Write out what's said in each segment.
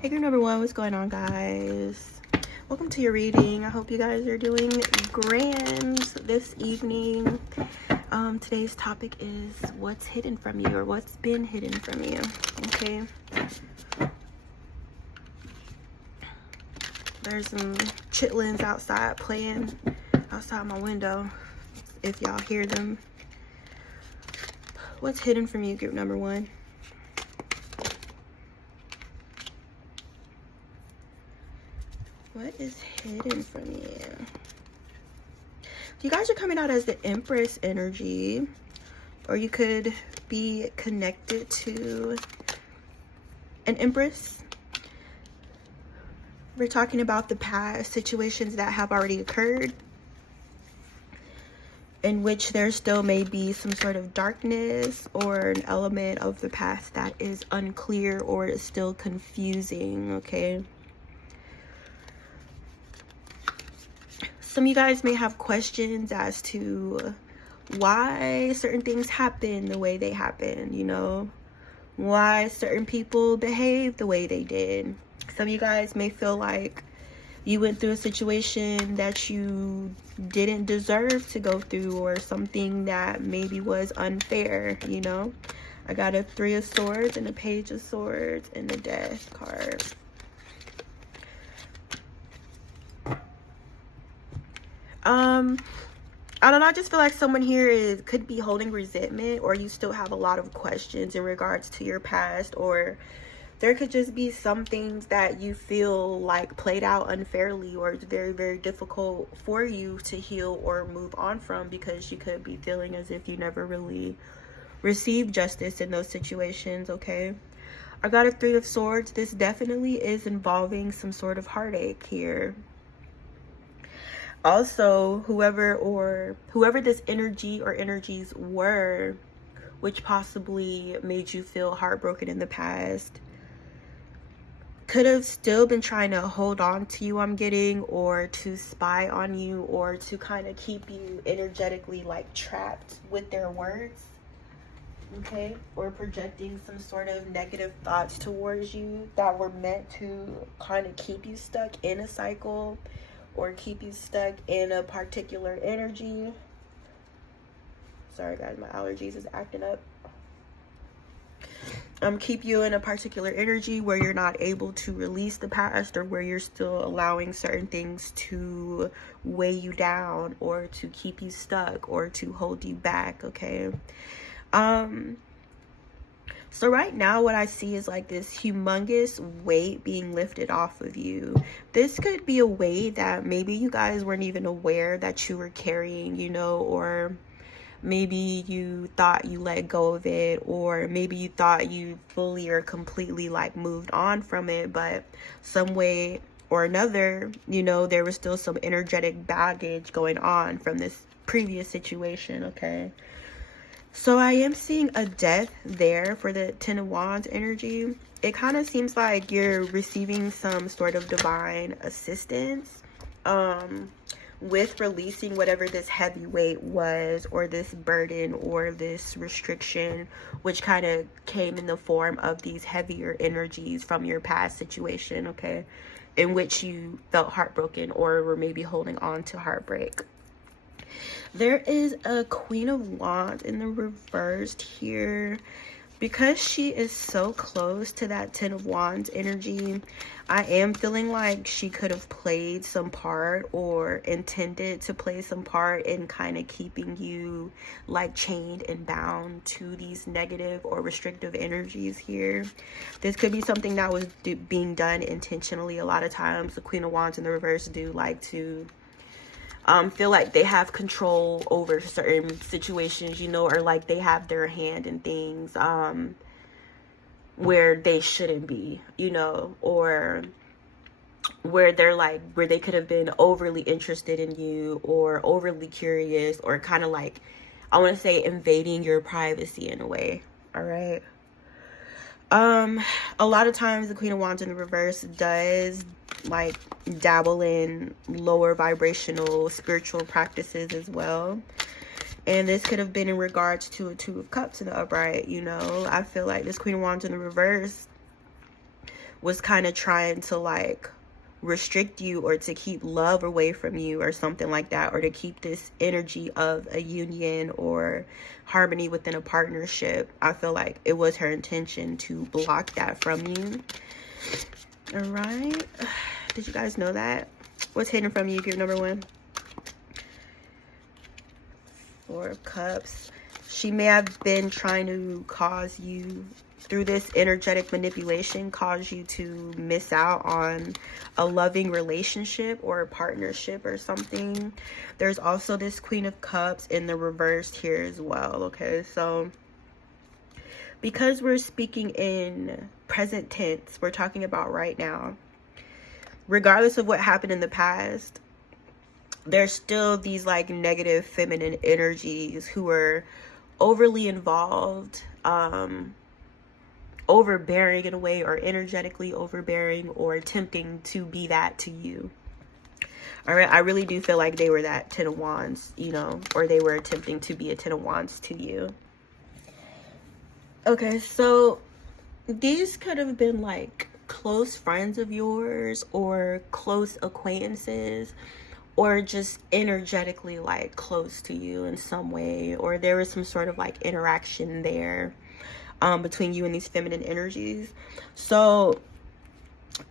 Hey girl number one, what's going on, guys? Welcome to your reading. I hope you guys are doing grand this evening. Today's topic is what's hidden from you, or what's been hidden from you. Okay, there's some chitlins outside playing outside my window, if y'all hear them. What's hidden from you, group number one? What is hidden from you? You guys are coming out as the Empress energy, or you could be connected to an Empress. We're talking about the past situations that have already occurred, in which there still may be some sort of darkness or an element of the past that is unclear or is still confusing, okay? Some of you guys may have questions as to why certain things happen the way they happen, you know? Why certain people behave the way they did. Some of you guys may feel like you went through a situation that you didn't deserve to go through, or something that maybe was unfair, you know? I got a 3 of Swords and a Page of Swords and the Death card. I don't know, I just feel like someone here could be holding resentment, or you still have a lot of questions in regards to your past, or there could just be some things that you feel like played out unfairly, or it's very, very difficult for you to heal or move on from, because you could be feeling as if you never really received justice in those situations, okay? I got a 3 of Swords. This definitely is involving some sort of heartache here. Also, whoever this energy or energies were, which possibly made you feel heartbroken in the past, could have still been trying to hold on to you, I'm getting, or to spy on you, or to kind of keep you energetically like trapped with their words, okay? Or projecting some sort of negative thoughts towards you that were meant to kind of keep you stuck in a cycle, or keep you stuck in a particular energy. Sorry guys, my allergies is acting up. Keep you in a particular energy where you're not able to release the past, or where you're still allowing certain things to weigh you down, or to keep you stuck, or to hold you back, okay? So right now what I see is like this humongous weight being lifted off of you. This could be a weight that maybe you guys weren't even aware that you were carrying, you know, or maybe you thought you let go of it, or maybe you thought you fully or completely like moved on from it, but some way or another, you know, there was still some energetic baggage going on from this previous situation, okay? So I am seeing a death there for the 10 of Wands energy. It kind of seems like you're receiving some sort of divine assistance with releasing whatever this heavy weight was, or this burden, or this restriction, which kind of came in the form of these heavier energies from your past situation, okay? In which you felt heartbroken, or were maybe holding on to heartbreak. There is a Queen of Wands in the reversed here. Because she is so close to that 10 of Wands energy, I am feeling like she could have played some part, or intended to play some part in kind of keeping you like chained and bound to these negative or restrictive energies here. This could be something that was being done intentionally. A lot of times the Queen of Wands in the reverse do like to feel like they have control over certain situations, you know, or like they have their hand in things where they shouldn't be, you know, or where they're like, where they could have been overly interested in you, or overly curious, or kind of like, I want to say, invading your privacy in a way. All right. A lot of times the Queen of Wands in the reverse does like dabble in lower vibrational spiritual practices as well. And this could have been in regards to a 2 of Cups in the upright, you know. I feel like this Queen of Wands in the reverse was kind of trying to like restrict you or to keep love away from you or something like that, or to keep this energy of a union or harmony within a partnership. I feel like it was her intention to block that from you. All right, did you guys know that? What's hidden from you? Give number one. Four of Cups. She may have been trying to cause you, through this energetic manipulation, cause you to miss out on a loving relationship or a partnership or something. There's also this Queen of Cups in the reverse here as well. Okay, so because we're speaking in present tense, we're talking about right now. Regardless of what happened in the past, there's still these like negative feminine energies who are overly involved, overbearing in a way, or energetically overbearing, or attempting to be that to you. All right, I really do feel like they were that Ten of Wands, you know, or they were attempting to be a Ten of Wands to you. Okay, so these could have been like close friends of yours or close acquaintances, or just energetically like close to you in some way, or there was some sort of like interaction there between you and these feminine energies. So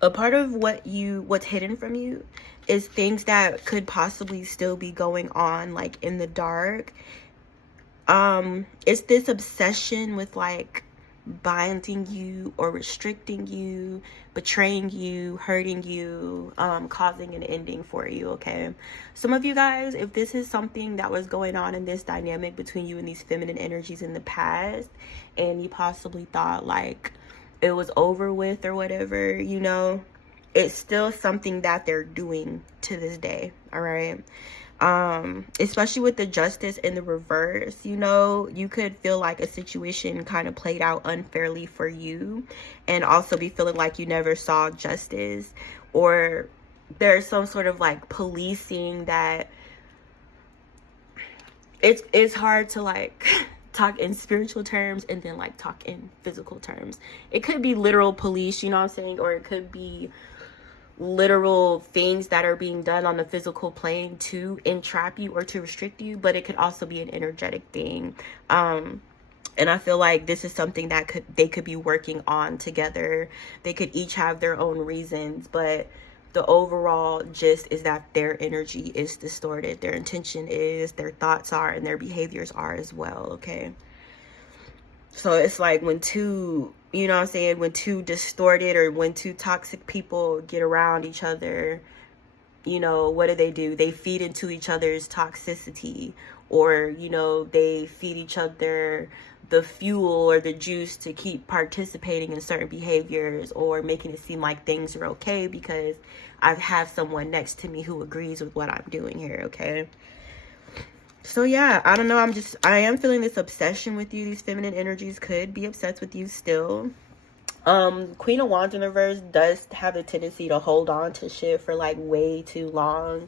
a part of what's hidden from you is things that could possibly still be going on like in the dark. It's this obsession with like binding you or restricting you, betraying you, hurting you, causing an ending for you. Okay, some of you guys, if this is something that was going on in this dynamic between you and these feminine energies in the past, and you possibly thought like it was over with or whatever, you know, it's still something that they're doing to this day. All right, especially with the Justice in the reverse, you know, you could feel like a situation kind of played out unfairly for you, and also be feeling like you never saw justice, or there's some sort of like policing that it's hard to like talk in spiritual terms and then like talk in physical terms. It could be literal police, you know what I'm saying, or it could be literal things that are being done on the physical plane to entrap you or to restrict you, but it could also be an energetic thing. And I feel like this is something that they could be working on together. They could each have their own reasons, but the overall gist is that their energy is distorted. Their intention is, their thoughts are, and their behaviors are as well. Okay, so it's like when two, you know what I'm saying, when two distorted or when two toxic people get around each other, you know, what do? They feed into each other's toxicity, or, you know, they feed each other the fuel or the juice to keep participating in certain behaviors, or making it seem like things are okay because I have someone next to me who agrees with what I'm doing here. Okay, so yeah, I don't know, I am feeling this obsession with you. These feminine energies could be obsessed with you still. Queen of Wands in reverse does have the tendency to hold on to shit for like way too long.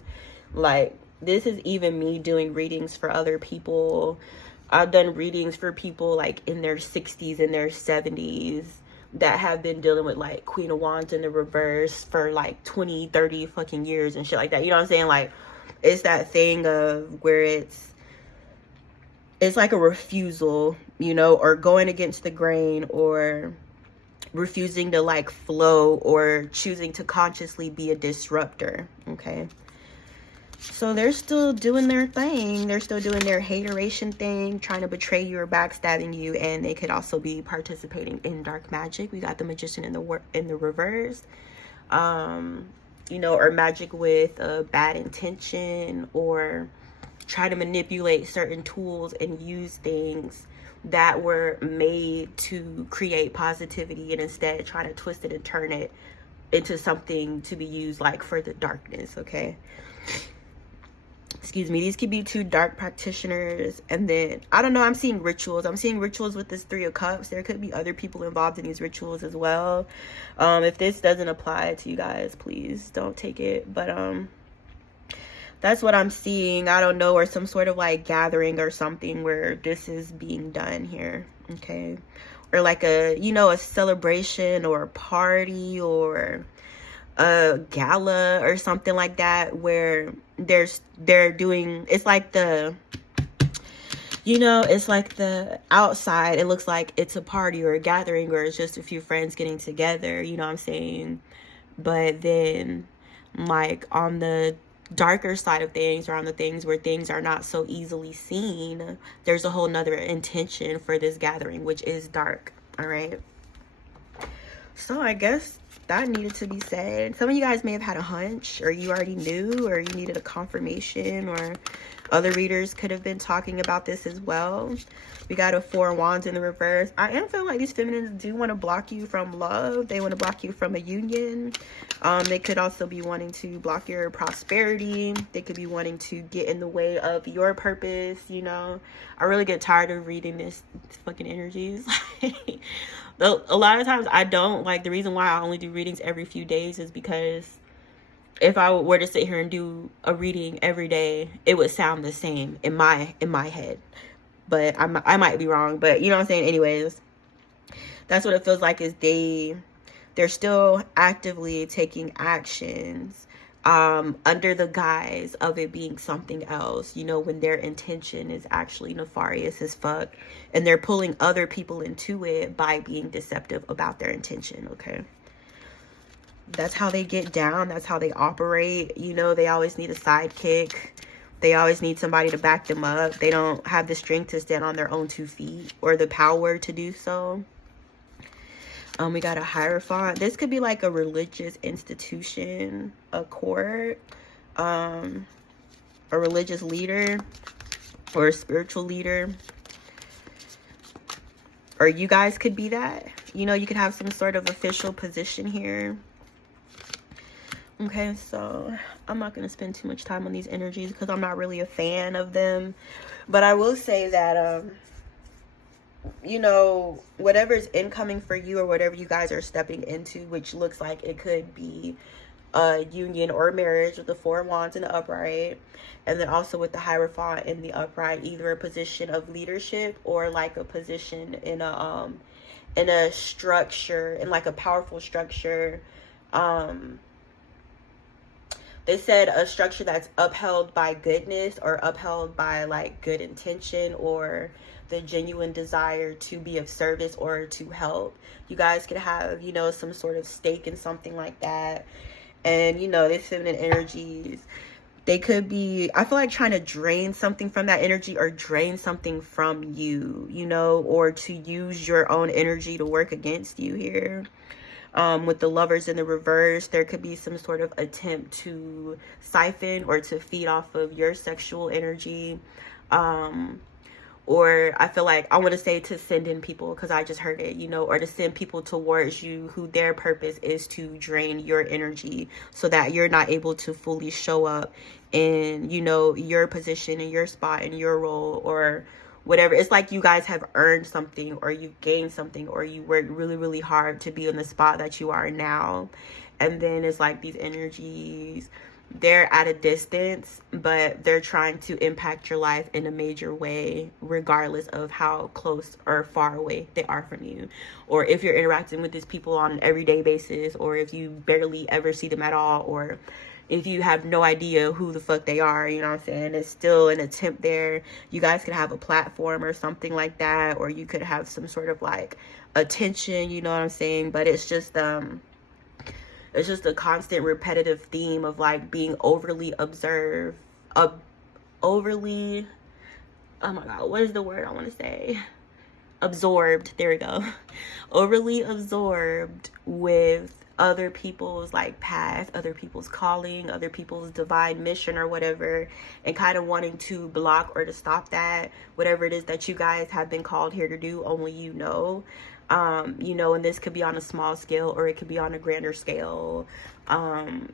Like, this is even me doing readings for other people. I've done readings for people like in their 60s and their 70s that have been dealing with like Queen of Wands in the reverse for like 20, 30 fucking years and shit like that. You know what I'm saying? Like, it's that thing of where it's like a refusal, you know, or going against the grain, or refusing to like flow, or choosing to consciously be a disruptor. Okay, so they're still doing their thing. They're still doing their hateration thing, trying to betray you or backstabbing you. And they could also be participating in dark magic. We got the Magician in the reverse, you know, or magic with a bad intention, or try to manipulate certain tools and use things that were made to create positivity, and instead try to twist it and turn it into something to be used like for the darkness. Okay, excuse me. These could be two dark practitioners. And then I don't know, I'm seeing rituals with this Three of Cups. There could be other people involved in these rituals as well. If this doesn't apply to you guys, please don't take it, but that's what I'm seeing. I don't know, or some sort of like gathering or something where this is being done here. Okay, or like a, you know, a celebration or a party or a gala or something like that, where they're doing, it's like the, you know, it's like the outside, it looks like it's a party or a gathering, or it's just a few friends getting together, you know what I'm saying? But then, like, on the darker side of things, or on the things where things are not so easily seen, there's a whole nother intention for this gathering, which is dark. All right. So I guess that needed to be said. Some of you guys may have had a hunch, or you already knew, or you needed a confirmation, or other readers could have been talking about this as well. We got a 4 of Wands in the reverse. I am feeling like these feminines do want to block you from love. They want to block you from a union. They could also be wanting to block your prosperity. They could be wanting to get in the way of your purpose, you know. I really get tired of reading this fucking energies. A lot of times I don't. Like, the reason why I only do readings every few days is because if I were to sit here and do a reading every day, it would sound the same in my head. But I might be wrong. But you know what I'm saying? Anyways, that's what it feels like, is they're still actively taking actions under the guise of it being something else, you know, when their intention is actually nefarious as fuck, and they're pulling other people into it by being deceptive about their intention. Okay, that's how they get down. That's how they operate. You know, they always need a sidekick. They always need somebody to back them up. They don't have the strength to stand on their own 2 feet or the power to do so. We got a Hierophant. This could be like a religious institution, a court, a religious leader, or a spiritual leader. Or you guys could be that. You know, you could have some sort of official position here. Okay, so I'm not going to spend too much time on these energies because I'm not really a fan of them. But I will say that, you know, whatever is incoming for you, or whatever you guys are stepping into, which looks like it could be a union or marriage with the 4 of Wands in the upright, and then also with the Hierophant in the upright, either a position of leadership or like a position in a structure, in like a powerful structure. They said a structure that's upheld by goodness, or upheld by like good intention, or the genuine desire to be of service or to help. You guys could have, you know, some sort of stake in something like that. And, you know, these feminine energies, they could be, I feel like, trying to drain something from that energy, or drain something from you, you know, or to use your own energy to work against you here. With the Lovers in the reverse, there could be some sort of attempt to siphon or to feed off of your sexual energy. Or I feel like I want to say to send in people, because I just heard it, you know, or to send people towards you who their purpose is to drain your energy, so that you're not able to fully show up in, you know, your position and your spot and your role, or whatever. It's like you guys have earned something, or you've gained something, or you worked really, really hard to be in the spot that you are now. And then it's like these energies, they're at a distance, but they're trying to impact your life in a major way, regardless of how close or far away they are from you. Or if you're interacting with these people on an everyday basis, or if you barely ever see them at all, or if you have no idea who the fuck they are, you know what I'm saying? It's still an attempt there. You guys could have a platform or something like that, or you could have some sort of like attention, you know what I'm saying? But it's just a constant repetitive theme of like being overly observed, overly, oh my God, what is the word I want to say? Absorbed, there we go. Overly absorbed with other people's like path, other people's calling, other people's divine mission or whatever, and kind of wanting to block or to stop that, whatever it is that you guys have been called here to do, only you know. You know, and this could be on a small scale, or it could be on a grander scale.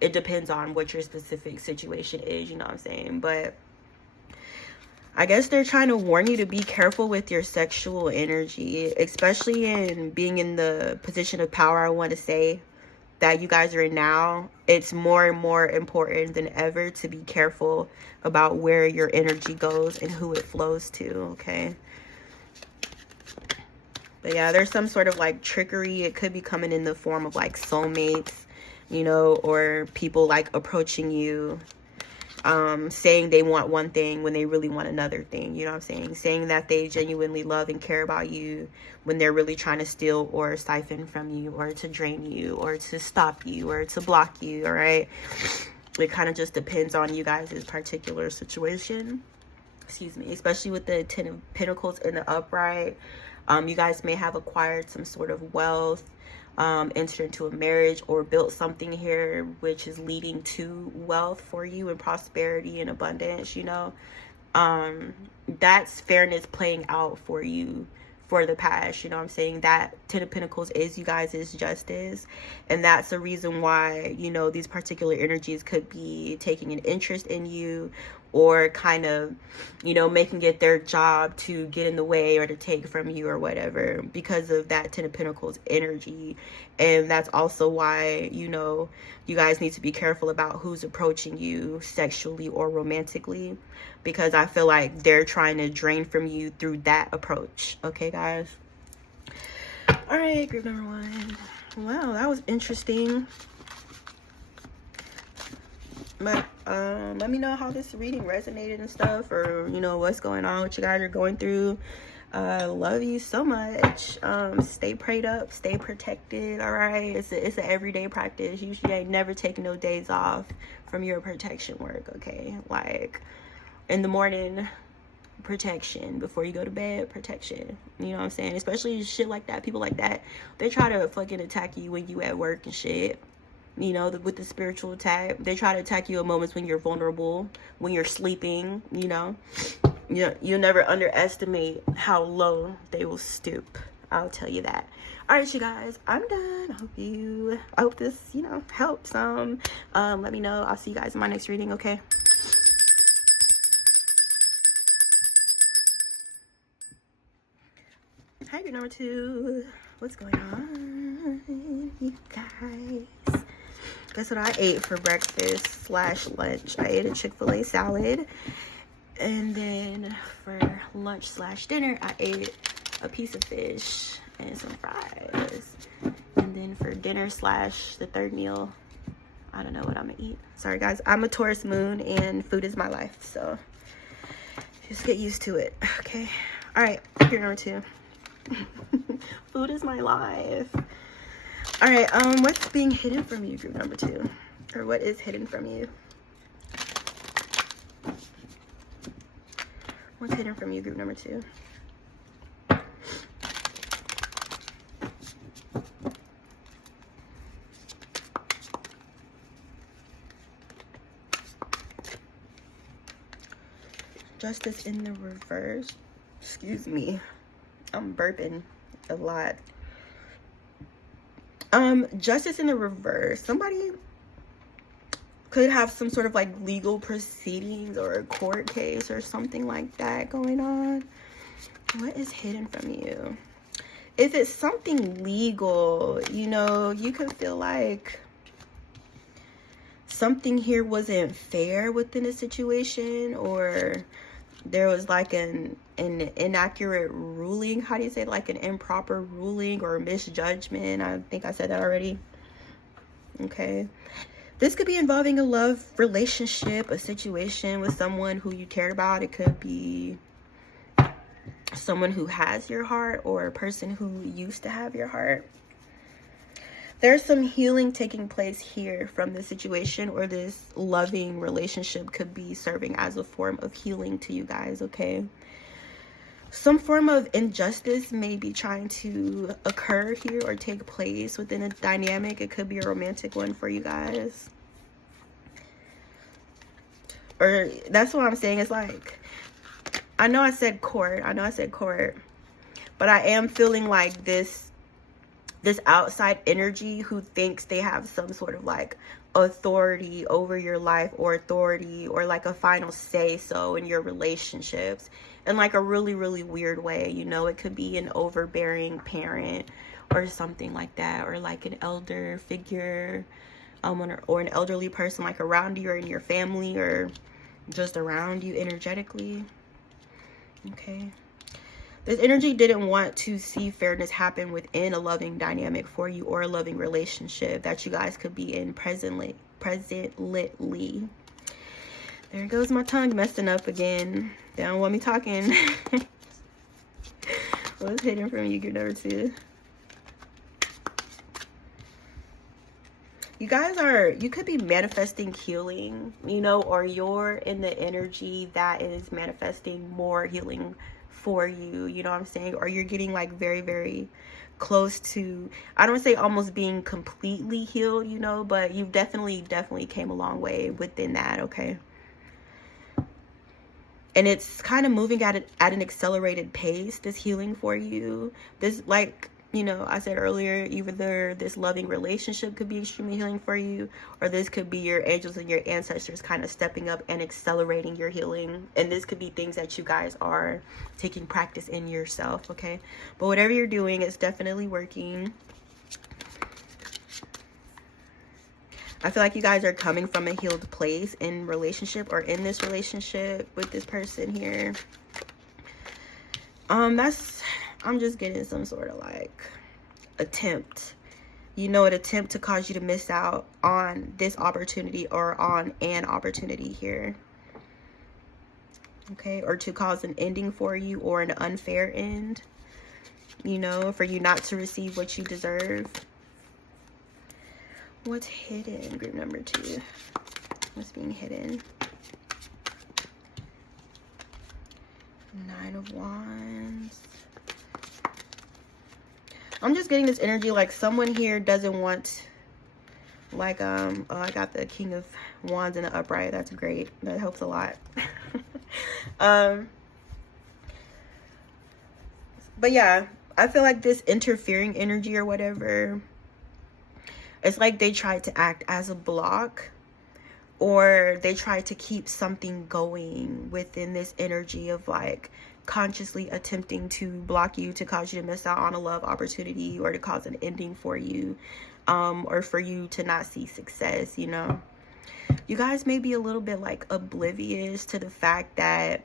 It depends on what your specific situation is, you know what I'm saying? But I guess they're trying to warn you to be careful with your sexual energy, especially in being in the position of power. I want to say that you guys are in now. It's more and more important than ever to be careful about where your energy goes and who it flows to, okay? But yeah, there's some sort of like trickery. It could be coming in the form of like soulmates, you know, or people like approaching you, saying they want one thing when they really want another thing. You know what I'm saying? Saying that they genuinely love and care about you when they're really trying to steal or siphon from you, or to drain you, or to stop you, or to block you. All right. It kind of just depends on you guys' particular situation. Excuse me. Especially with the Ten of Pentacles in the upright. You guys may have acquired some sort of wealth, entered into a marriage, or built something here which is leading to wealth for you and prosperity and abundance, you know. That's fairness playing out for you for the past, you know what I'm saying? That Ten of Pentacles is you guys' justice, and that's the reason why, you know, these particular energies could be taking an interest in you, or kind of, you know, making it their job to get in the way or to take from you or whatever, because of that Ten of Pentacles energy. And that's also why, you know, you guys need to be careful about who's approaching you sexually or romantically, because I feel like they're trying to drain from you through that approach. Okay, guys? All right, group number 1. Wow, that was interesting. But let me know how this reading resonated and stuff, or, you know, what's going on, what you guys are going through. Love you so much. Stay prayed up, stay protected. All right, it's an everyday practice. You ain't never taking no days off from your protection work. Okay, like in the morning, protection. Before you go to bed, protection. You know what I'm saying? Especially shit like that, people like that, they try to fucking attack you when you at work and shit. You know, with the spiritual attack, they try to attack you at moments when you're vulnerable, when you're sleeping. You know, you never underestimate how low they will stoop. I'll tell you that. All right, you guys, I'm done. I hope this, you know, helps. Let me know. I'll see you guys in my next reading. Okay. Hi, group number 2. What's going on, you guys? Guess what I ate for breakfast / lunch? I ate a Chick-fil-A salad. And then for lunch / dinner, I ate a piece of fish and some fries. And then for dinner / the third meal, I don't know what I'm gonna eat. Sorry, guys. I'm a Taurus moon, and food is my life. So just get used to it. Okay. All right. Group number 2. Food is my life. All right, what's being hidden from you, group number 2? Or what is hidden from you? What's hidden from you, group number 2? Justice in the reverse. Excuse me. I'm burping a lot. Justice in the reverse. Somebody could have some sort of like legal proceedings or a court case or something like that going on. What is hidden from you? If it's something legal, you know, you could feel like something here wasn't fair within a situation, or there was like an inaccurate ruling. How do you say, like an improper ruling or misjudgment? I think I said that already. Okay. This could be involving a love relationship, a situation with someone who you cared about. It could be someone who has your heart, or a person who used to have your heart. There's some healing taking place here from this situation, or this loving relationship could be serving as a form of healing to you guys, okay? Some form of injustice may be trying to occur here or take place within a dynamic. It could be a romantic one for you guys. Or that's what I'm saying. It's like, I know I said court, but I am feeling like this outside energy who thinks they have some sort of like authority over your life, or authority, or like a final say so in your relationships, in like a really, really weird way. You know, it could be an overbearing parent or something like that, or like an elder figure, or an elderly person like around you, or in your family, or just around you energetically. Okay. This energy didn't want to see fairness happen within a loving dynamic for you, or a loving relationship that you guys could be in presently. There goes my tongue messing up again. They don't want me talking. What's hidden from you, group number 2? You guys you could be manifesting healing, you know, or you're in the energy that is manifesting more healing for you, you know what I'm saying? Or you're getting like very, very close to, I don't say almost being completely healed, you know, but you've definitely came a long way within that, okay? And it's kind of moving at an accelerated pace, this healing for you. This, like, you know, I said earlier, either this loving relationship could be extremely healing for you, or this could be your angels and your ancestors kind of stepping up and accelerating your healing. And this could be things that you guys are taking practice in yourself, okay? But whatever you're doing, it's definitely working. I feel like you guys are coming from a healed place in relationship, or in this relationship with this person here. I'm just getting some sort of like attempt, you know, an attempt to cause you to miss out on this opportunity, or on an opportunity here, okay? Or to cause an ending for you, or an unfair end, you know, for you not to receive what you deserve. What's hidden, group number 2? What's being hidden? 9 of Wands. I'm just getting this energy like someone here doesn't want, like, oh, I got the King of Wands in the upright. That's great. That helps a lot. But yeah, I feel like this interfering energy or whatever, it's like they tried to act as a block, or they tried to keep something going within this energy of like consciously attempting to block you, to cause you to miss out on a love opportunity, or to cause an ending for you, or for you to not see success, you know. You guys may be a little bit like oblivious to the fact that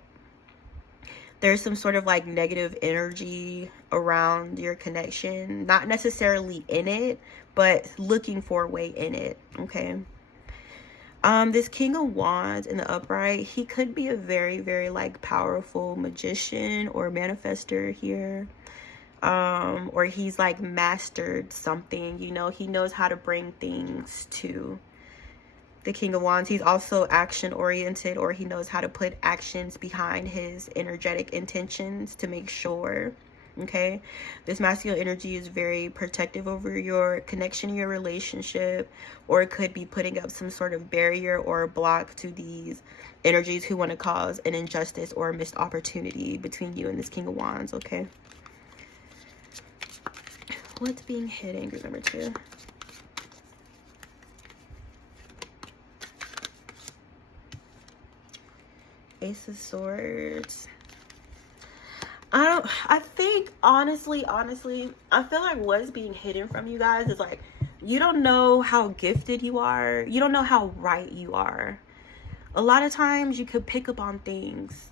there's some sort of like negative energy around your connection, not necessarily in it, but looking for a way in it, okay? This King of Wands in the upright, he could be a very, very like powerful magician or manifester here. Or he's like mastered something, you know, he knows how to bring things to the King of Wands. He's also action oriented, or he knows how to put actions behind his energetic intentions to make sure, okay? This masculine energy is very protective over your connection, your relationship, or it could be putting up some sort of barrier or block to these energies who want to cause an injustice or a missed opportunity between you and this King of Wands, okay? What's being hidden, group number 2? Ace of Swords. I think honestly, I feel like what's being hidden from you guys is like, you don't know how gifted you are. You don't know how right you are. A lot of times you could pick up on things,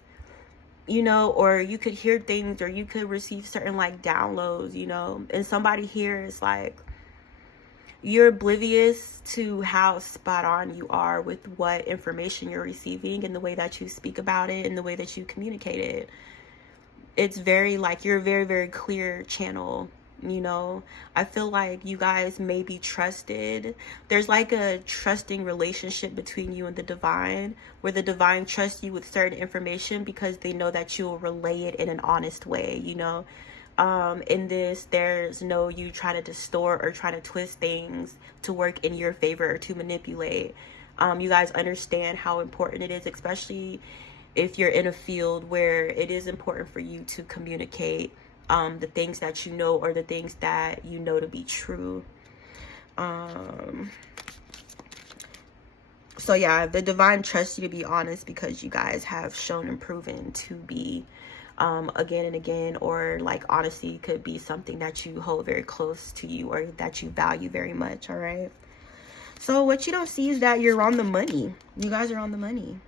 you know, or you could hear things, or you could receive certain like downloads, you know, and somebody here is like, you're oblivious to how spot on you are with what information you're receiving, and the way that you speak about it, and the way that you communicate it. It's very like, you're a very, very clear channel, you know. I feel like you guys may be trusted. There's like a trusting relationship between you and the divine, where the divine trusts you with certain information because they know that you will relay it in an honest way, you know. In this, there's no you trying to distort or trying to twist things to work in your favor or to manipulate. You guys understand how important it is, especially if you're in a field where it is important for you to communicate the things that you know, or the things that you know to be true. So yeah, the divine trusts you to be honest because you guys have shown and proven to be again and again, or like honesty could be something that you hold very close to you, or that you value very much. All right, so what you don't see is that you're on the money. You guys are on the money,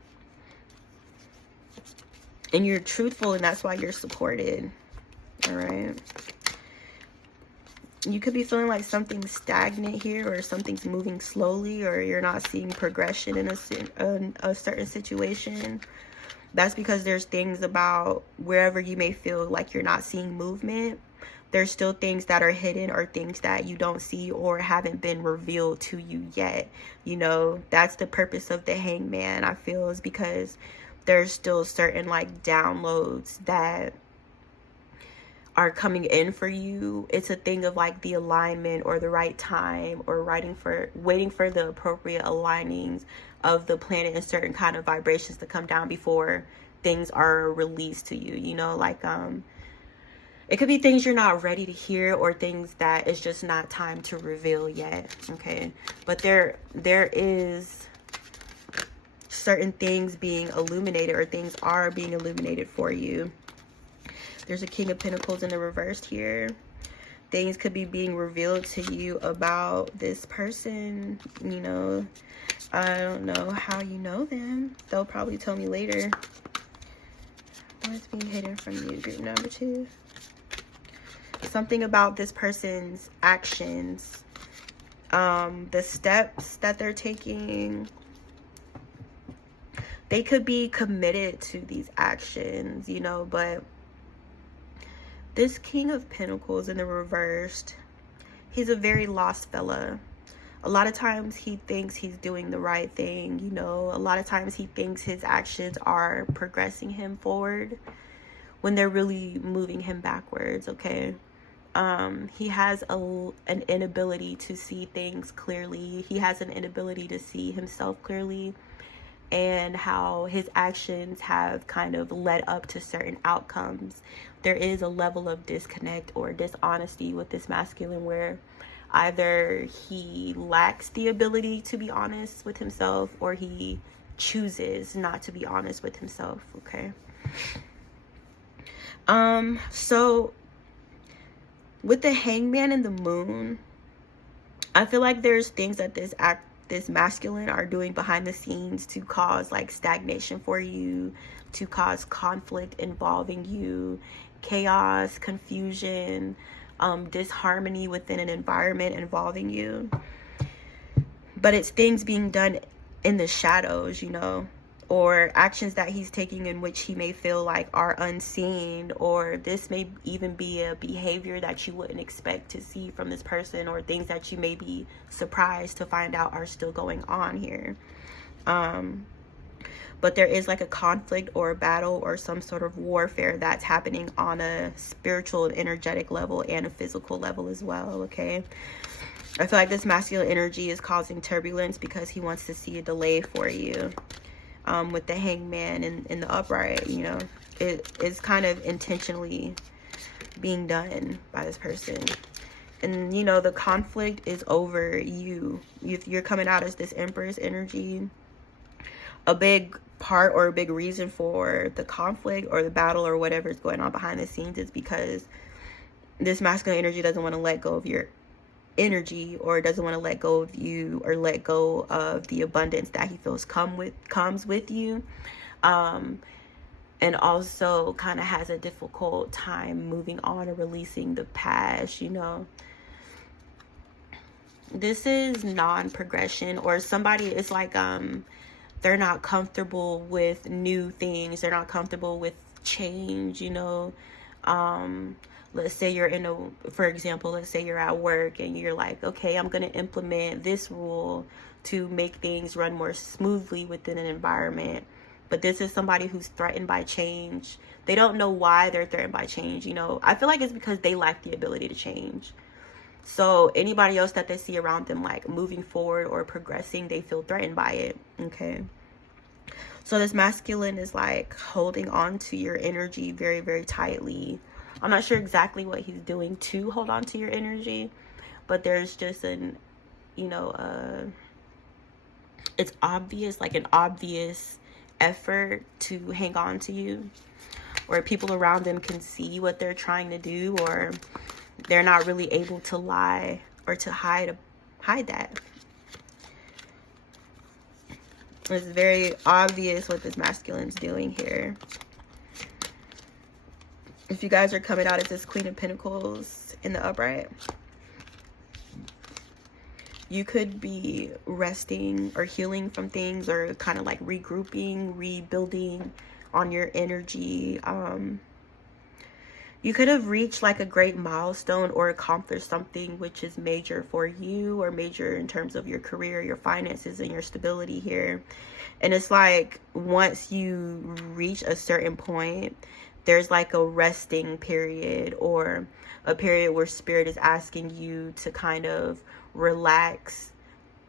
and you're truthful, and that's why you're supported. All right. You could be feeling like something's stagnant here, or something's moving slowly, or you're not seeing progression in a certain situation. That's because there's things about wherever you may feel like you're not seeing movement, there's still things that are hidden, or things that you don't see or haven't been revealed to you yet. You know, that's the purpose of the Hangman, I feel, is because there's still certain like downloads that are coming in for you. It's a thing of like the alignment or the right time, or waiting for the appropriate alignings of the planet and certain kind of vibrations to come down before things are released to you. You know, like it could be things you're not ready to hear, or things that it's just not time to reveal yet. Okay, but there is certain things being illuminated, or things are being illuminated for you. There's a King of Pentacles in the reverse here. Things could be being revealed to you about this person. You know, I don't know how you know them. They'll probably tell me later. What's being hidden from you, group number 2? Something about this person's actions, the steps that they're taking. They could be committed to these actions, you know, but this King of Pentacles in the reversed, he's a very lost fella. A lot of times he thinks he's doing the right thing, you know. A lot of times he thinks his actions are progressing him forward when they're really moving him backwards, okay? He has an inability to see things clearly. He has an inability to see himself clearly, and how his actions have kind of led up to certain outcomes. There is a level of disconnect or dishonesty with this masculine, where either he lacks the ability to be honest with himself, or he chooses not to be honest with himself, okay? So with the Hangman and the Moon, I feel like there's things that this masculine are doing behind the scenes to cause like stagnation for you, to cause conflict involving you, chaos, confusion, disharmony within an environment involving you. But it's things being done in the shadows, you know, or actions that he's taking in which he may feel like are unseen, or this may even be a behavior that you wouldn't expect to see from this person, or things that you may be surprised to find out are still going on here. But there is like a conflict or a battle or some sort of warfare that's happening on a spiritual and energetic level, and a physical level as well, okay? I feel like this masculine energy is causing turbulence because he wants to see a delay for you. With the Hangman in the upright, you know, it is kind of intentionally being done by this person. And, you know, the conflict is over you. If you're coming out as this Empress energy, a big part or a big reason for the conflict or the battle or whatever is going on behind the scenes is because this masculine energy doesn't want to let go of your energy, or doesn't want to let go of you, or let go of the abundance that he feels comes with you, and also kind of has a difficult time moving on or releasing the past. You know, this is non-progression, or somebody is like they're not comfortable with new things, they're not comfortable with change, you know. Let's say you're for example, let's say you're at work and you're like, okay, I'm going to implement this rule to make things run more smoothly within an environment. But this is somebody who's threatened by change. They don't know why they're threatened by change. You know, I feel like it's because they lack the ability to change. So anybody else that they see around them, like moving forward or progressing, they feel threatened by it. Okay. So this masculine is like holding on to your energy very, very tightly. I'm not sure exactly what he's doing to hold on to your energy, but there's just an, you know, it's obvious, like an obvious effort to hang on to you, or people around them can see what they're trying to do, or they're not really able to lie or to hide that. It's very obvious what this masculine's doing here. If you guys are coming out as this Queen of Pentacles in the upright, you could be resting or healing from things, or kind of like regrouping, rebuilding on your energy. You could have reached like a great milestone or accomplished something which is major for you, or major in terms of your career, your finances, and your stability here. And it's like once you reach a certain point, there's like a resting period, or a period where spirit is asking you to kind of relax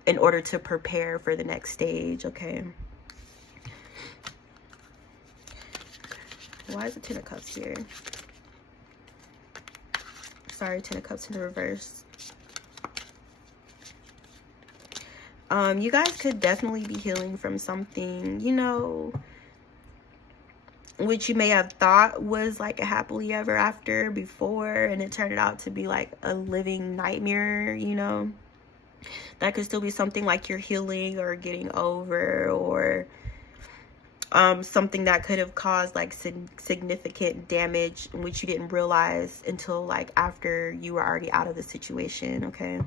in order to prepare for the next stage. Okay. Why is the Ten of Cups here? Sorry, Ten of Cups in the reverse. You guys could definitely be healing from something, you know, which you may have thought was like a happily ever after before, and it turned out to be like a living nightmare, you know. That could still be something like you're healing or getting over, or something that could have caused like significant damage, which you didn't realize until like after you were already out of the situation. Okay.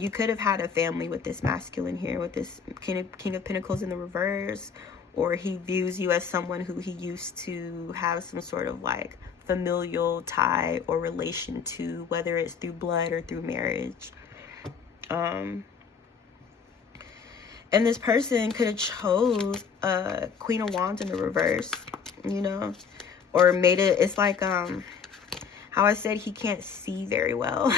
You could have had a family with this masculine here, with this King of Pentacles in the reverse, or he views you as someone who he used to have some sort of like familial tie or relation to, whether it's through blood or through marriage. And this person could have chose a Queen of Wands in the reverse, you know, or made it, it's like how I said he can't see very well.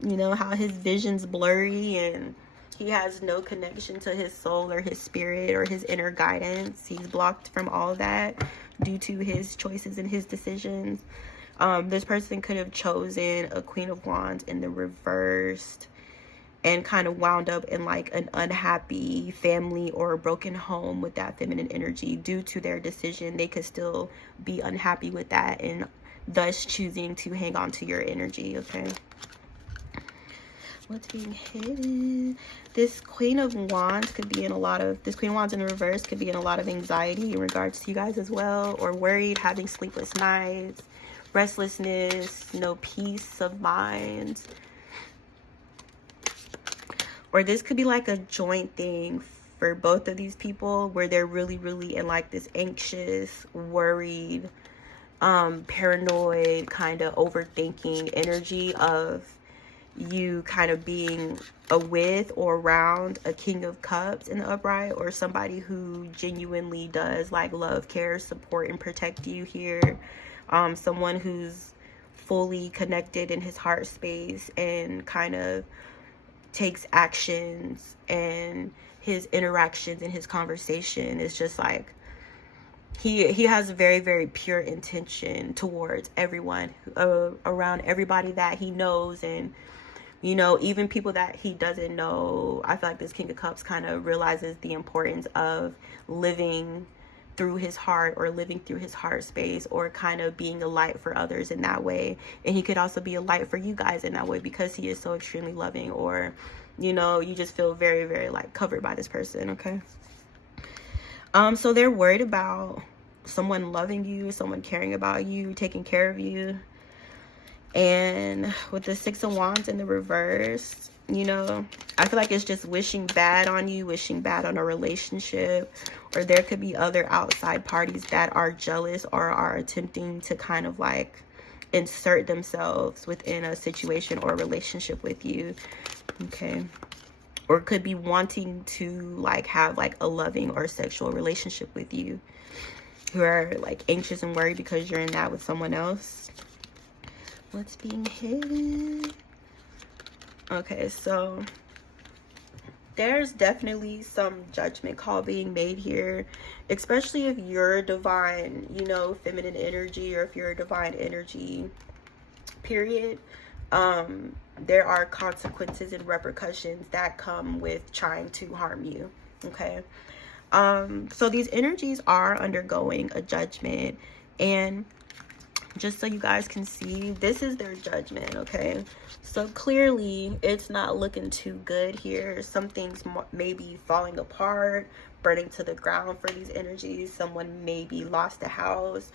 You know, how his vision's blurry and he has no connection to his soul or his spirit or his inner guidance. He's blocked from all that due to his choices and his decisions. This person could have chosen a Queen of Wands in the reversed and kind of wound up in like an unhappy family or a broken home with that feminine energy due to their decision. They could still be unhappy with that and thus choosing to hang on to your energy. Okay. What's being hidden? This Queen of Wands could be in a lot of, this Queen of Wands in reverse could be in a lot of anxiety in regards to you guys as well, or worried, having sleepless nights, restlessness, no peace of mind. Or this could be like a joint thing for both of these people, where they're really, really in like this anxious, worried, paranoid, kind of overthinking energy of you kind of being with or around a King of Cups in the upright, or somebody who genuinely does like love, care, support, and protect you here. Someone who's fully connected in his heart space and kind of takes actions, and his interactions and his conversation is just like he has a very, very pure intention towards everyone, around everybody that he knows. And you know, even people that he doesn't know, I feel like this King of Cups kind of realizes the importance of living through his heart, or living through his heart space, or kind of being a light for others in that way. And he could also be a light for you guys in that way, because he is so extremely loving, or, you know, you just feel very, very like covered by this person. Okay. So they're worried about someone loving you, someone caring about you, taking care of you. And with the Six of Wands in the reverse, you know, I feel like it's just wishing bad on you, wishing bad on a relationship, or there could be other outside parties that are jealous or are attempting to kind of like insert themselves within a situation or a relationship with you. Okay. Or could be wanting to like have like a loving or sexual relationship with you, who are like anxious and worried because you're in that with someone else. What's being hidden? Okay, so there's definitely some judgment call being made here, especially if you're a divine, you know, feminine energy, or if you're a divine energy, period. There are consequences and repercussions that come with trying to harm you. Okay. So these energies are undergoing a judgment, and just so you guys can see, this is their judgment. Okay, so clearly it's not looking too good here. Some things may be falling apart, burning to the ground for these energies. Someone maybe lost a house,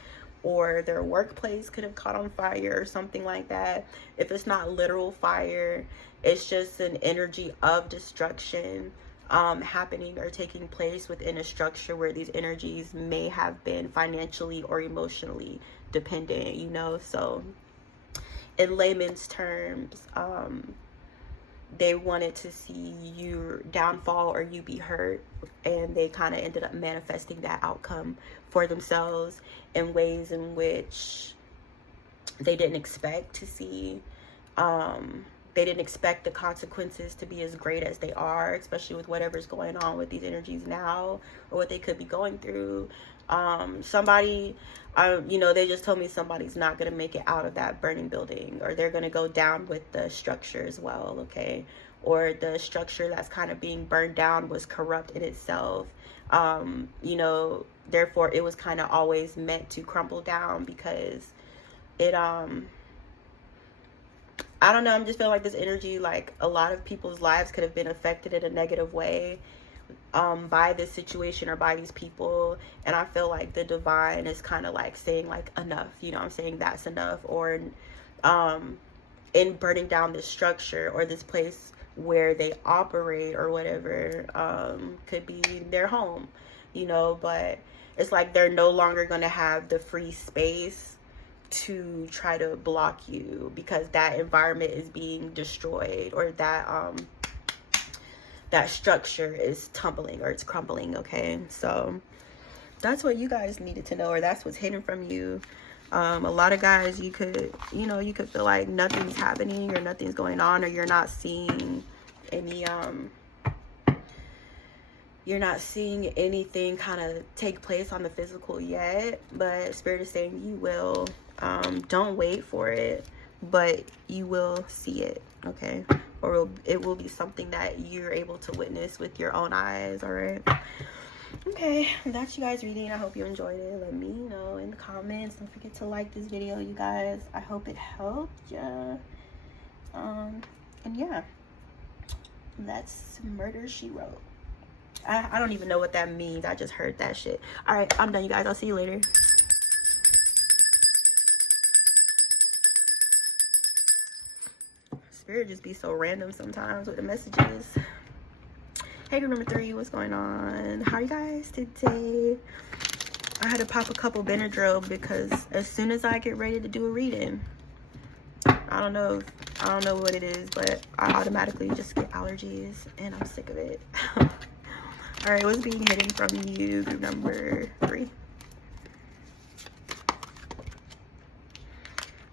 or their workplace could have caught on fire or something like that. If it's not literal fire, it's just an energy of destruction happening or taking place within a structure where these energies may have been financially or emotionally dependent, you know. So in layman's terms, they wanted to see your downfall or you be hurt, and they kind of ended up manifesting that outcome for themselves in ways in which they didn't expect to see. They didn't expect the consequences to be as great as they are, especially with whatever's going on with these energies now, or what they could be going through. Somebody, you know, they just told me somebody's not going to make it out of that burning building, or they're going to go down with the structure as well, okay? Or the structure that's kind of being burned down was corrupt in itself. You know, therefore it was kind of always meant to crumble down, because it, I don't know, I'm just feeling like this energy, like a lot of people's lives could have been affected in a negative way by this situation or by these people. And I feel like the divine is kind of like saying like enough, you know what I'm saying, that's enough. Or in burning down this structure or this place where they operate or whatever, could be their home, you know, but it's like they're no longer going to have the free space to try to block you, because that environment is being destroyed, or that that structure is tumbling or it's crumbling, okay? So that's what you guys needed to know, or that's what's hidden from you. A lot of guys, you could, you know, you could feel like nothing's happening or nothing's going on, or you're not seeing any you're not seeing anything kind of take place on the physical yet, but Spirit is saying you will. Don't wait for it, but you will see it, okay? Or it will be something that you're able to witness with your own eyes, all right? Okay, that's you guys reading. I hope you enjoyed it. Let me know in the comments. Don't forget to like this video, you guys. I hope it helped you. And yeah, that's Murder, She Wrote. I don't even know what that means. I just heard that shit. All right, I'm done, you guys. I'll see you later. Spirit just be so random sometimes with the messages. Hey, group number 3, what's going on? How are you guys today? I had to pop a couple Benadryl because as soon as I get ready to do a reading, I don't know what it is, but I automatically just get allergies and I'm sick of it. All right, what's being hidden from you, group number 3?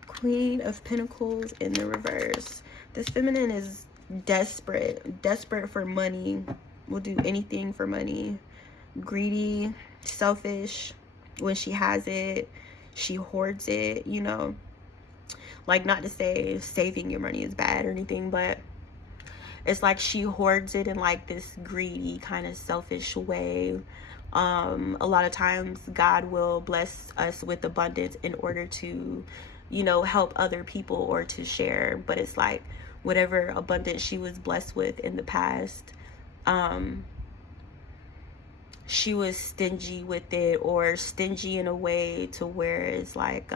Queen of Pentacles in the reverse. This feminine is desperate for money, will do anything for money, greedy, selfish. When she has it, she hoards it, you know. Like, not to say saving your money is bad or anything, but it's like she hoards it in like this greedy kind of selfish way. A lot of times God will bless us with abundance in order to, you know, help other people or to share, but it's like whatever abundance she was blessed with in the past, she was stingy with it, or stingy in a way to where it's like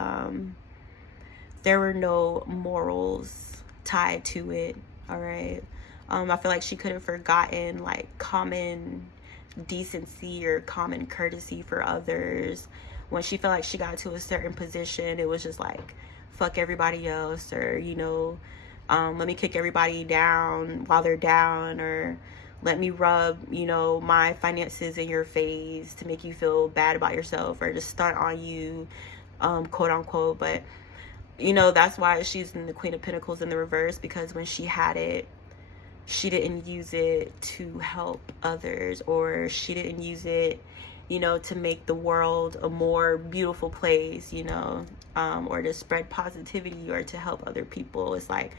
there were no morals tied to it, all right? I feel like she could have forgotten like common decency or common courtesy for others. When she felt like she got to a certain position, it was just like, fuck everybody else, or, you know, let me kick everybody down while they're down, or let me rub, you know, my finances in your face to make you feel bad about yourself, or just stunt on you, quote unquote. But, you know, that's why she's in the Queen of Pentacles in the reverse, because when she had it, she didn't use it to help others, or she didn't use it, you know, to make the world a more beautiful place, you know, or to spread positivity or to help other people. It's like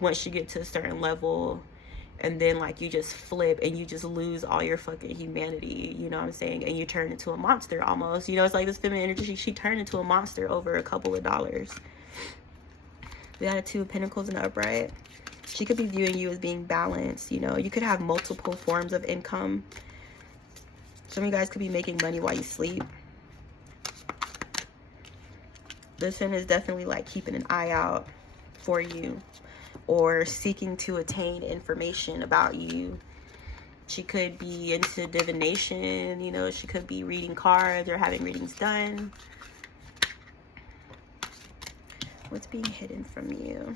once you get to a certain level, and then like you just flip and you just lose all your fucking humanity, you know what I'm saying, and you turn into a monster almost, you know. It's like this feminine energy, she turned into a monster over a couple of dollars. We got a 2 of Pentacles in the upright. She could be viewing you as being balanced, you know. You could have multiple forms of income. Some of you guys could be making money while you sleep. This one is definitely like keeping an eye out for you or seeking to attain information about you. She could be into divination, you know, she could be reading cards or having readings done. What's being hidden from you?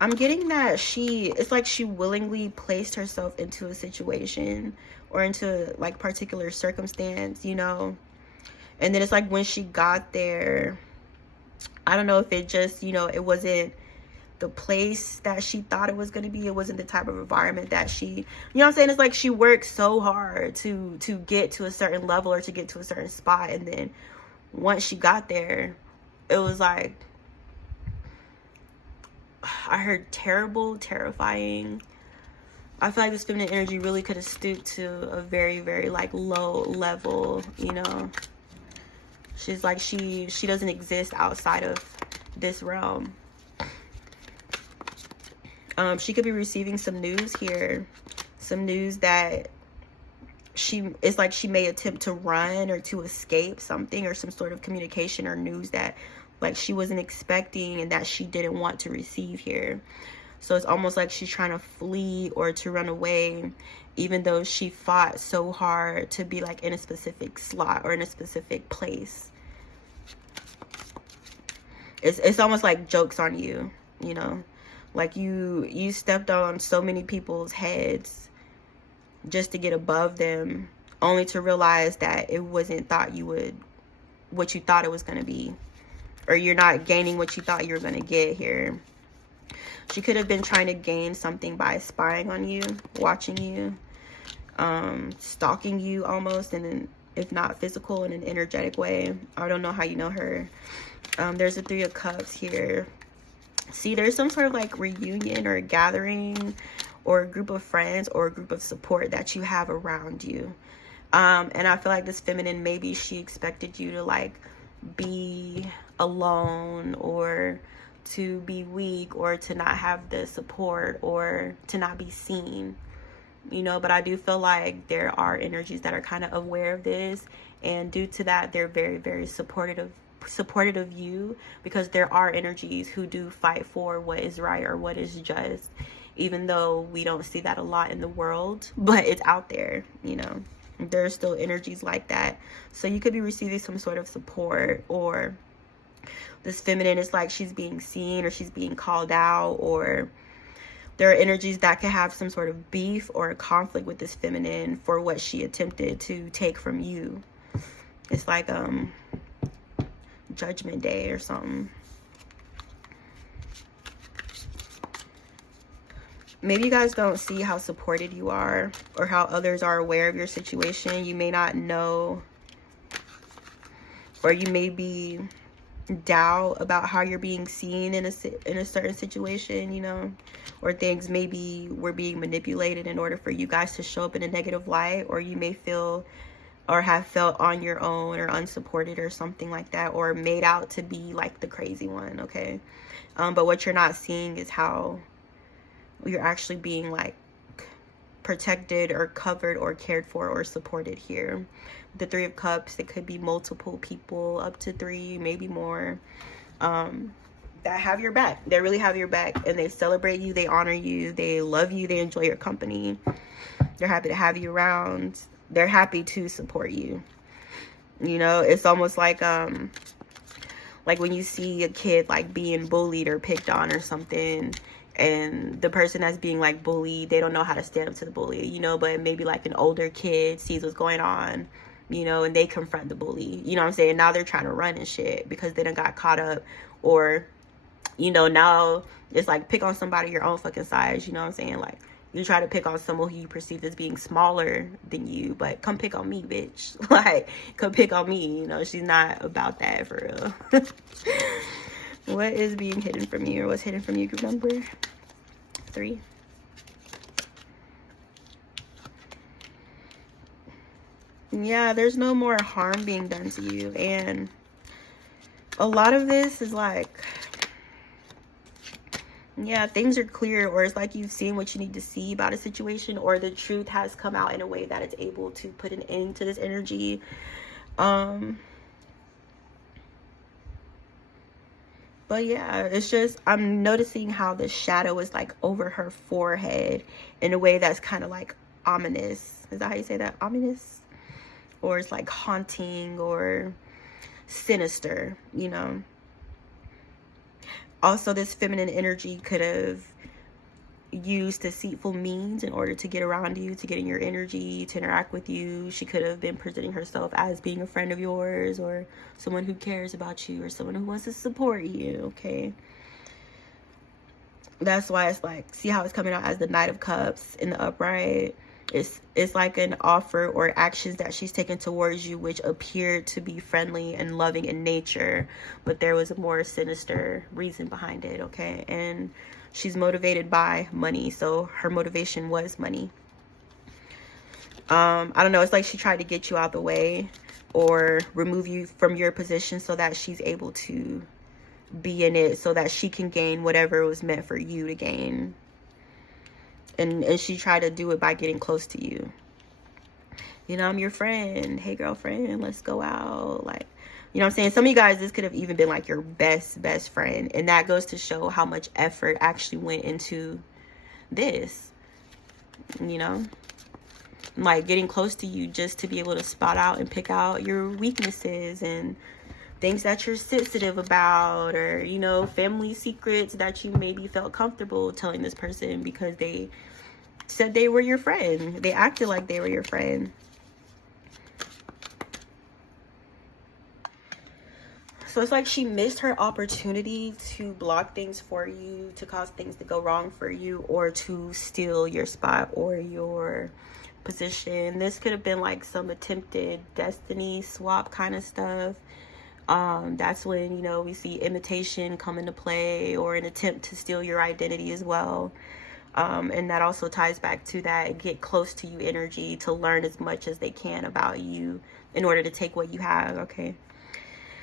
I'm getting that it's like she willingly placed herself into a situation or into like particular circumstance, you know. And then it's like when she got there, I don't know if it just, you know, it wasn't the place that she thought it was going to be. It wasn't the type of environment that she, you know what I'm saying? It's like she worked so hard to get to a certain level or to get to a certain spot. And then once she got there, it was like, I heard terrible, terrifying. I feel like this feminine energy really could have stooped to a very, very like low level, you know. She's like, she doesn't exist outside of this realm. She could be receiving some news here. Some news that it's like she may attempt to run or to escape something, or some sort of communication or news that like she wasn't expecting and that she didn't want to receive here. So it's almost like she's trying to flee or to run away, even though she fought so hard to be like in a specific slot or in a specific place. It's almost like jokes on you, you know. Like you stepped on so many people's heads just to get above them, only to realize that it wasn't what you thought it was going to be, or you're not gaining what you thought you were going to get here. She could have been trying to gain something by spying on you, watching you, stalking you almost, and if not physical, in an energetic way. I don't know how you know her. There's a 3 of Cups here. See, there's some sort of like reunion or a gathering or a group of friends or a group of support that you have around you. And I feel like this feminine, maybe she expected you to like be alone or to be weak or to not have the support or to not be seen, you know. But I do feel like there are energies that are kind of aware of this, and due to that, they're very, very supportive of you, because there are energies who do fight for what is right or what is just, even though we don't see that a lot in the world, but it's out there, you know. There's still energies like that. So you could be receiving some sort of support, or this feminine is like she's being seen or she's being called out, or there are energies that could have some sort of beef or a conflict with this feminine for what she attempted to take from you. It's like Judgment Day or something. Maybe you guys don't see how supported you are or how others are aware of your situation. You may not know, or you may be doubt about how you're being seen in a certain situation, you know, or things maybe were being manipulated in order for you guys to show up in a negative light, or you may feel or have felt on your own or unsupported or something like that, or made out to be like the crazy one, okay? But what you're not seeing is how you're actually being like protected or covered or cared for or supported here. The 3 of Cups, it could be multiple people, up to 3, maybe more, that have your back. They really have your back, and they celebrate you, they honor you, they love you, they enjoy your company, they're happy to have you around. They're happy to support you. You know, it's almost like when you see a kid like being bullied or picked on or something, and the person that's being like bullied, they don't know how to stand up to the bully, you know, but maybe like an older kid sees what's going on, you know, and they confront the bully, you know what I'm saying? Now they're trying to run and shit because they done got caught up, or, you know, now it's like pick on somebody your own fucking size, you know what I'm saying? Like, you try to pick on someone who you perceive as being smaller than you, but come pick on me, bitch. Like, come pick on me. You know, she's not about that for real. What is being hidden from you, or what's hidden from you, group number 3? Yeah, there's no more harm being done to you. And a lot of this is like, Yeah, things are clear, or it's like you've seen what you need to see about a situation, or the truth has come out in a way that it's able to put an end to this energy. But yeah, it's just, I'm noticing how the shadow is like over her forehead in a way that's kind of like ominous. Is that how you say that? Ominous? Or it's like haunting or sinister, you know? Also, this feminine energy could have used deceitful means in order to get around you, to get in your energy, to interact with you. She could have been presenting herself as being a friend of yours, or someone who cares about you, or someone who wants to support you, okay? That's why it's like, see how it's coming out as the Knight of Cups in the upright? It's like an offer or actions that she's taken towards you which appeared to be friendly and loving in nature, but there was a more sinister reason behind it, okay? And she's motivated by money, so her motivation was money. I don't know, it's like she tried to get you out the way or remove you from your position so that she's able to be in it, so that she can gain whatever was meant for you to gain. And she tried to do it by getting close to you. You know, I'm your friend. Hey, girlfriend, let's go out. Like, you know what I'm saying? Some of you guys, this could have even been like your best friend. And that goes to show how much effort actually went into this. You know? Like, getting close to you just to be able to spot out and pick out your weaknesses and things that you're sensitive about, or, you know, family secrets that you maybe felt comfortable telling this person because they said they were your friend. They acted like they were your friend. So it's like she missed her opportunity to block things for you, to cause things to go wrong for you, or to steal your spot or your position. This could have been like some attempted destiny swap kind of stuff. That's when, you know, we see imitation come into play, or an attempt to steal your identity as well. And that also ties back to that get close to you energy, to learn as much as they can about you in order to take what you have, okay?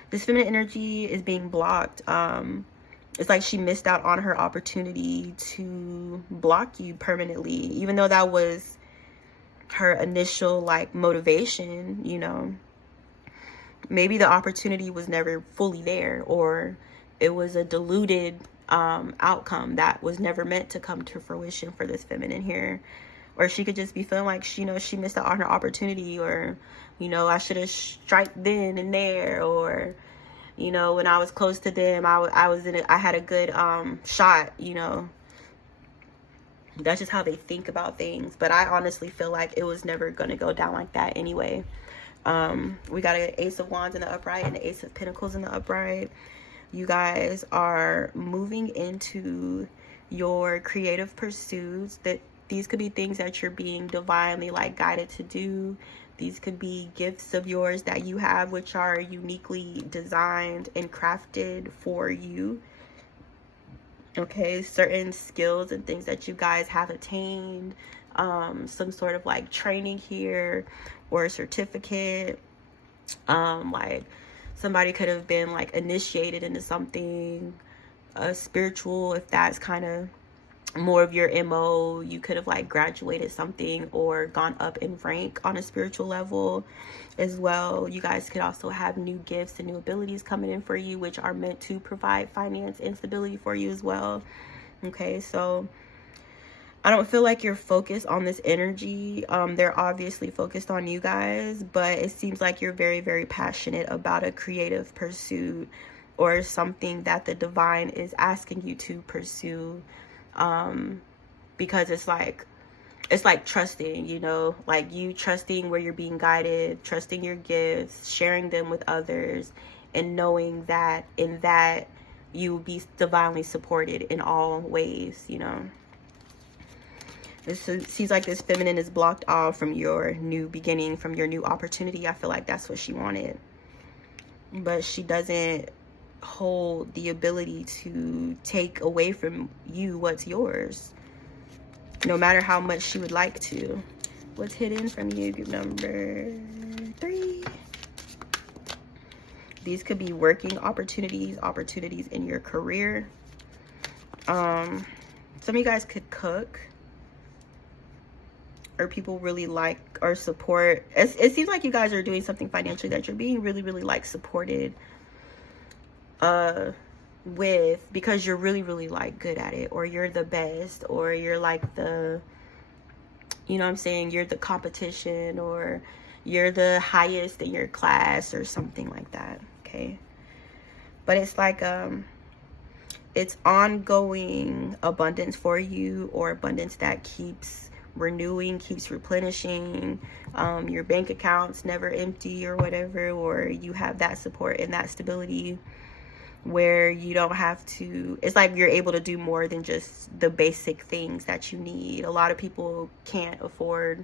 This feminine energy is being blocked. It's like she missed out on her opportunity to block you permanently, even though that was her initial like motivation, you know. Maybe the opportunity was never fully there, or it was a diluted outcome that was never meant to come to fruition for this feminine here. Or she could just be feeling like she, you know, she missed out on her opportunity, or, you know, I should have strike then and there, or, you know, when I was close to them, I had a good shot, you know. That's just how they think about things. But I honestly feel like it was never going to go down like that anyway. We got an Ace of Wands in the upright and the Ace of Pentacles in the upright. You guys are moving into your creative pursuits. That these could be things that you're being divinely like guided to do. These could be gifts of yours that you have, which are uniquely designed and crafted for you. Okay, certain skills and things that you guys have attained, some sort of like training here or a certificate. Like somebody could have been like initiated into something spiritual, if that's kind of more of your MO. You could have like graduated something or gone up in rank on a spiritual level as well. You guys could also have new gifts and new abilities coming in for you, which are meant to provide finance and stability for you as well. Okay, so I don't feel like you're focused on this energy. They're obviously focused on you guys, but it seems like you're very passionate about a creative pursuit or something that the divine is asking you to pursue. Because it's like trusting, you know, like you trusting where you're being guided, trusting your gifts, sharing them with others, and knowing that in that you will be divinely supported in all ways, you know. It seems like this feminine is blocked off from your new beginning, from your new opportunity. I feel like that's what she wanted. But she doesn't hold the ability to take away from you what's yours, no matter how much she would like to. What's hidden from you? Group number 3. These could be working opportunities in your career. Some of you guys could cook, or people really like or support. It seems like you guys are doing something financially that you're being really, really like supported with, because you're really, really like good at it, or you're the best, or you're like the, you know what I'm saying, you're the competition, or you're the highest in your class or something like that. Okay, but it's like it's ongoing abundance for you, or abundance that keeps renewing, keeps replenishing. Your bank account's never empty or whatever, or you have that support and that stability where you don't have to, it's like you're able to do more than just the basic things that you need. A lot of people can't afford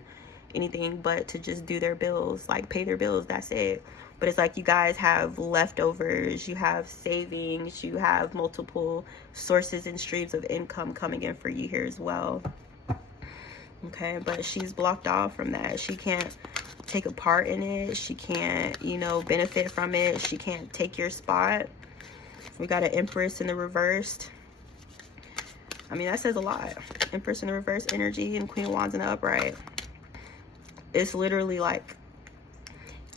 anything but to just do their bills, like pay their bills, that's it. But it's like you guys have leftovers, you have savings, you have multiple sources and streams of income coming in for you here as well. Okay, but she's blocked off from that. She can't take a part in it. She can't, you know, benefit from it. She can't take your spot. We got an Empress in the reversed. I mean, that says a lot. Empress in the reverse energy and Queen of Wands in the upright. It's literally like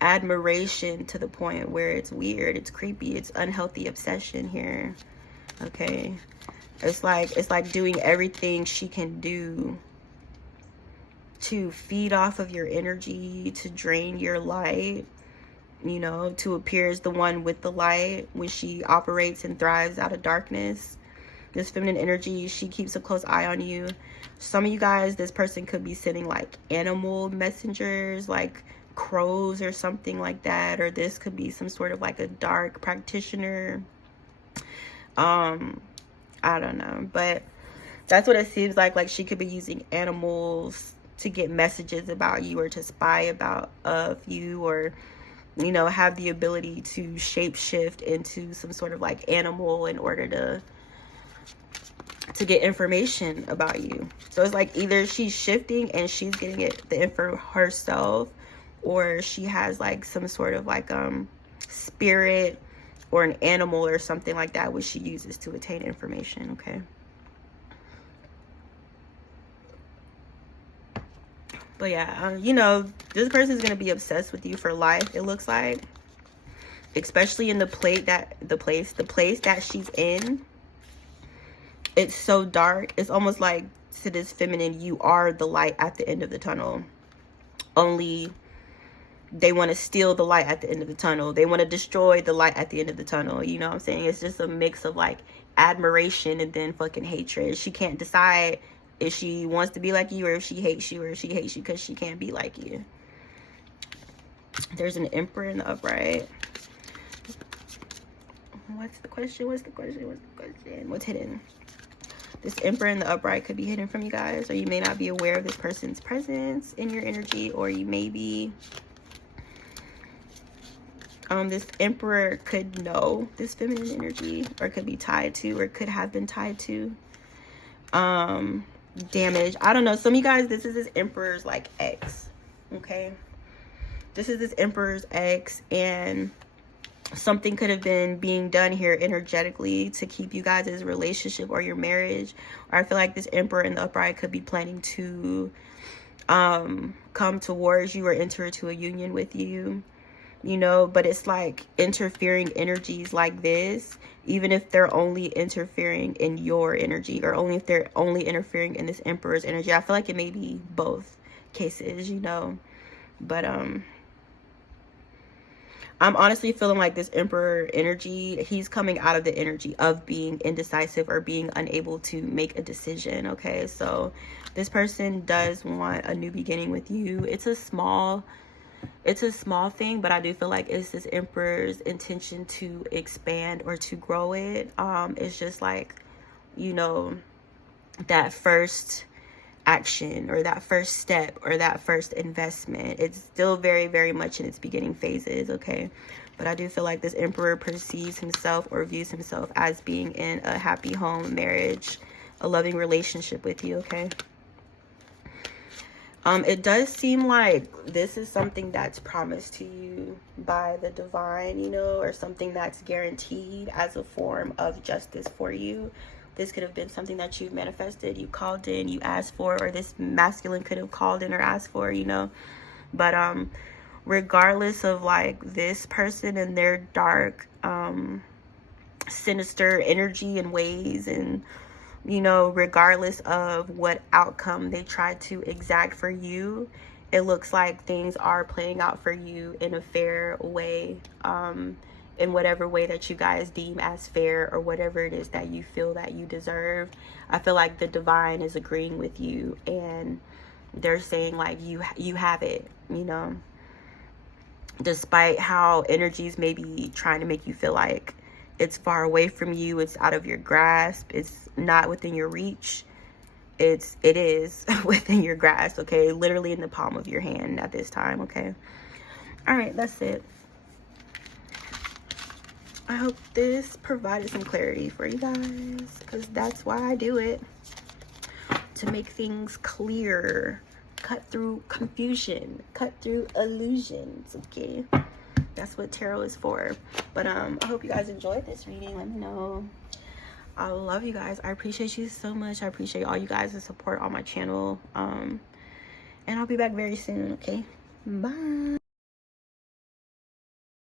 admiration to the point where it's weird, it's creepy, it's unhealthy obsession here. Okay, it's like doing everything she can do to feed off of your energy, to drain your light, you know, to appear as the one with the light when she operates and thrives out of darkness. This feminine energy, she keeps a close eye on you. Some of you guys, this person could be sending like animal messengers, like crows or something like that, or this could be some sort of like a dark practitioner. I don't know, but that's what it seems like she could be using animals to get messages about you, or to spy about of you, or, you know, have the ability to shapeshift into some sort of like animal in order to get information about you. So it's like either she's shifting and she's getting the info herself, or she has like some sort of like spirit or an animal or something like that which she uses to attain information. Okay, but yeah, you know, this person is going to be obsessed with you for life, it looks like, especially in the place that she's in. It's so dark. It's almost like, to this feminine, you are the light at the end of the tunnel. Only they want to steal the light at the end of the tunnel. They want to destroy the light at the end of the tunnel. You know what I'm saying? It's just a mix of like admiration and then fucking hatred. She can't decide if she wants to be like you, or if she hates you, or if she hates you because she can't be like you. There's an Emperor in the upright. What's the question? What's hidden? This Emperor in the upright could be hidden from you guys, or you may not be aware of this person's presence in your energy, or you may be, this Emperor could know this feminine energy, or could be tied to, or could have been tied to damage. I don't know. Some of you guys, this is this Emperor's like ex. Okay, this is this Emperor's ex, and something could have been being done here energetically to keep you guys' relationship or your marriage. Or I feel like this Emperor in the upright could be planning to come towards you or enter into a union with you, you know. But it's like interfering energies like this, even if they're only interfering in your energy, or only if they're only interfering in this Emperor's energy. I feel like it may be both cases, you know. But I'm honestly feeling like this Emperor energy, he's coming out of the energy of being indecisive or being unable to make a decision. Okay, so this person does want a new beginning with you. It's a small thing, but I do feel like it's this Emperor's intention to expand or to grow it. It's just like, you know, that first action, or that first step, or that first investment. It's still very, very much in its beginning phases. Okay, but I do feel like this Emperor perceives himself or views himself as being in a happy home, marriage, a loving relationship with you. Okay, it does seem like this is something that's promised to you by the divine, you know, or something that's guaranteed as a form of justice for you, This could have been something that you've manifested, you called in, you asked for, or this masculine could have called in or asked for, you know. But regardless of like this person and their dark sinister energy and ways, and you know, regardless of what outcome they try to exact for you, it looks like things are playing out for you in a fair way, in whatever way that you guys deem as fair, or whatever it is that you feel that you deserve. I feel like the divine is agreeing with you, and they're saying like you have it, you know, despite how energies may be trying to make you feel like it's far away from you, it's out of your grasp, it's not within your reach. It is within your grasp, okay? Literally in the palm of your hand at this time, okay? All right, that's it. I hope this provided some clarity for you guys, because that's why I do it, to make things clear, cut through confusion, cut through illusions, okay? That's what tarot is for. But I hope you guys enjoyed this reading. Let me know. I love you guys. I appreciate you so much. I appreciate all you guys' support on my channel. And I'll be back very soon, okay? Bye.